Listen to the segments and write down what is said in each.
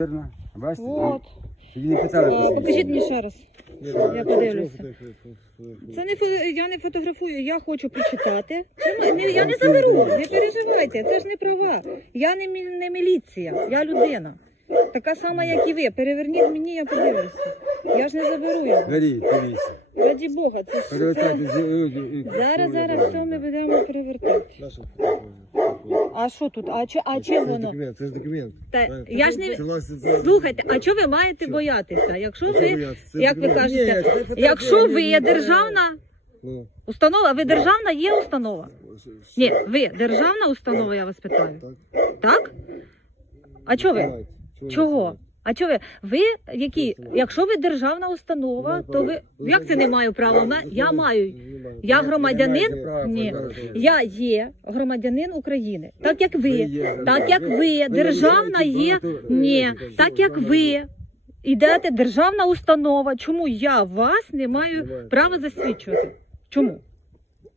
Вірно. Бачите? От. Тоді не питали Е, посвідчення. Покажіть мені ще раз. Я подивлюся. Це не фо- я не фотографую, я хочу прочитати. Нема- не- Я не заберу, не переживайте, це ж не права. Я не, мі- не міліція, я людина. Така сама, як і ви. Переверніть мені, я подивлюся. Я ж не заберу його. Беріть, дивіться. Раді Бога, це ж це... Перевертайте. з- е, е, Зараз, зараз все ми будемо перевертати. А що тут? А чи, а Це чим воно? документ, це ж документ. Та, я ж не... Це власне це- Слухайте, а чого ви маєте Що? боятися? Якщо ви, бояться, це як ви документ. кажете, Ні, це якщо ви ні, державна Ну, установа, ви державна є установа? Ні, ви державна установа, я вас питаю. Так. Так? А чого ви? Чого? А чого ви? Ви які? Якщо ви державна установа, то ви як це не маю права? Ме- Я маю. Я громадянин? Ні. Я є громадянин України. Так як ви. Так як ви, державна є. Ні, так як ви. Ідете державна установа. Чому я вас не маю права засвідчувати? Чому?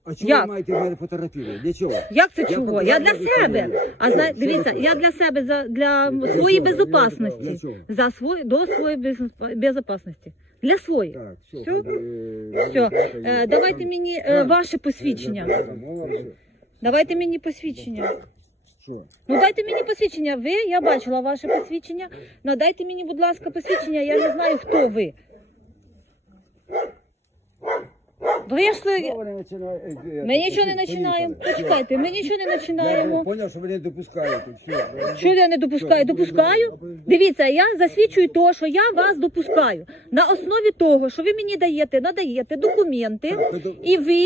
А чого Як? ви маєте мене фотографувати? Для чого? Як це Я чого? Я для себе. А. Що? дивіться, я для себе за для своєї чого? безопасності. Чого? За свої до своєї без- безопасності. Для своєї. Так, все. Все? е, Все. е, Е, давайте мені е, ваше посвідчення. Давайте мені посвідчення. Що? Ну дайте мені посвідчення. Ви, я бачила ваше посвідчення. Ну дайте мені, будь ласка, посвідчення. Я не знаю, хто ви. Ви ж Чого ви не? Е, ми нічого не починаємо. Почекайте, ми нічого не Я починаємо. зрозумів, що ви не допускаєте. Все. Що я не допускаю? Допускаю. Дивіться, я засвідчую то, що я вас допускаю. На основі того, що ви мені даєте, надаєте документи, і ви,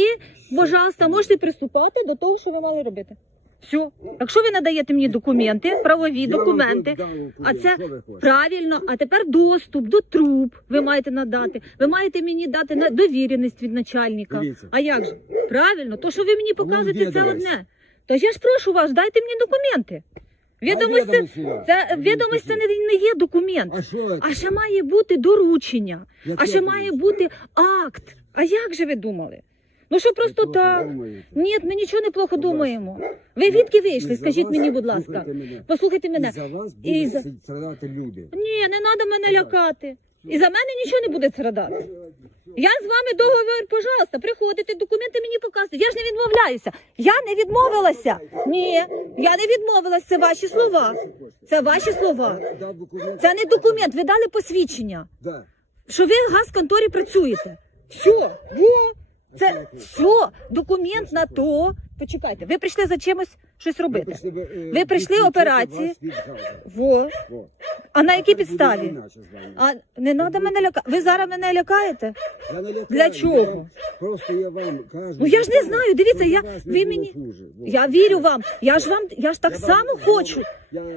пожалуйста, можете приступати до того, що ви мали робити. Все. Якщо ви надаєте мені документи, правові документи, а це правильно, а тепер доступ до труб ви маєте надати. Ви маєте мені дати на довіреність від начальника. А як же? Правильно, то що ви мені показуєте, це одне. То я ж прошу вас, дайте мені документи. Відомості, це відомості не, не є документ. А ще має бути доручення, а ще має бути акт. А як же ви думали? Ну що просто Ви так? думаєте? Ні, ми нічого не плохо думаємо. Ви відки вийшли? Скажіть мені, будь ласка. слухайте мене. Послухайте І за вас І будуть за- страдати люди. Ні, не треба мене лякати. І за мене нічого не буде страдати. Я з вами договор, пожалуйста, приходите, документи мені показуйте. Я ж не відмовляюся. Я не відмовилася. Ні, я не відмовилася. Це ваші слова. Це ваші слова. Документ. Це не документ. Ви дали посвідчення, Да. що ви в газконторі працюєте. Все, во. Це все, документ на то. Почекайте, ви прийшли за чимось щось робити. е, Ви прийшли операції. Во. А на якій підставі? А не треба мене лякати. Ви зараз мене лякаєте? Я не лякаю, Для чого? Просто я вам кажу. Ну, я ж не знаю, дивіться, я- ви мені-. Я вірю вам. Я ж вам, я ж так само хочу.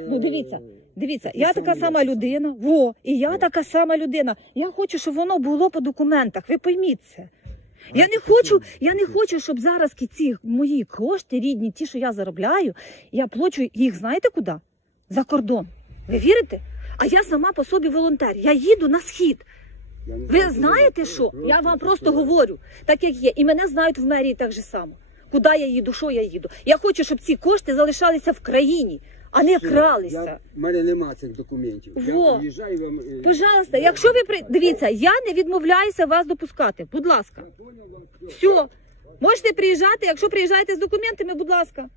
Ну дивіться, дивіться, я така сама людина. Во, і я така сама людина. Я хочу, щоб воно було по документах. Ви пойміть це. Я не хочу, я не хочу, щоб зараз ці мої кошти, рідні, ті, що я заробляю, я плачу їх, знаєте куди? За кордон. Ви вірите? А я сама по собі волонтер. Я їду на схід. Ви знаєте що? Я вам просто говорю, так як є. І мене знають в мерії так же само. Куди я їду, що я їду. Я хочу, щоб ці кошти залишалися в країні, а не кралися. У мене нема цих документів. Во. Я в'їжджаю вам. е, Пожалуйста, якщо ви при... дивіться, я не відмовляюся вас допускати. Будь ласка, Я понял вам, все. все. Можете приїжджати, якщо приїжджаєте з документами, будь ласка.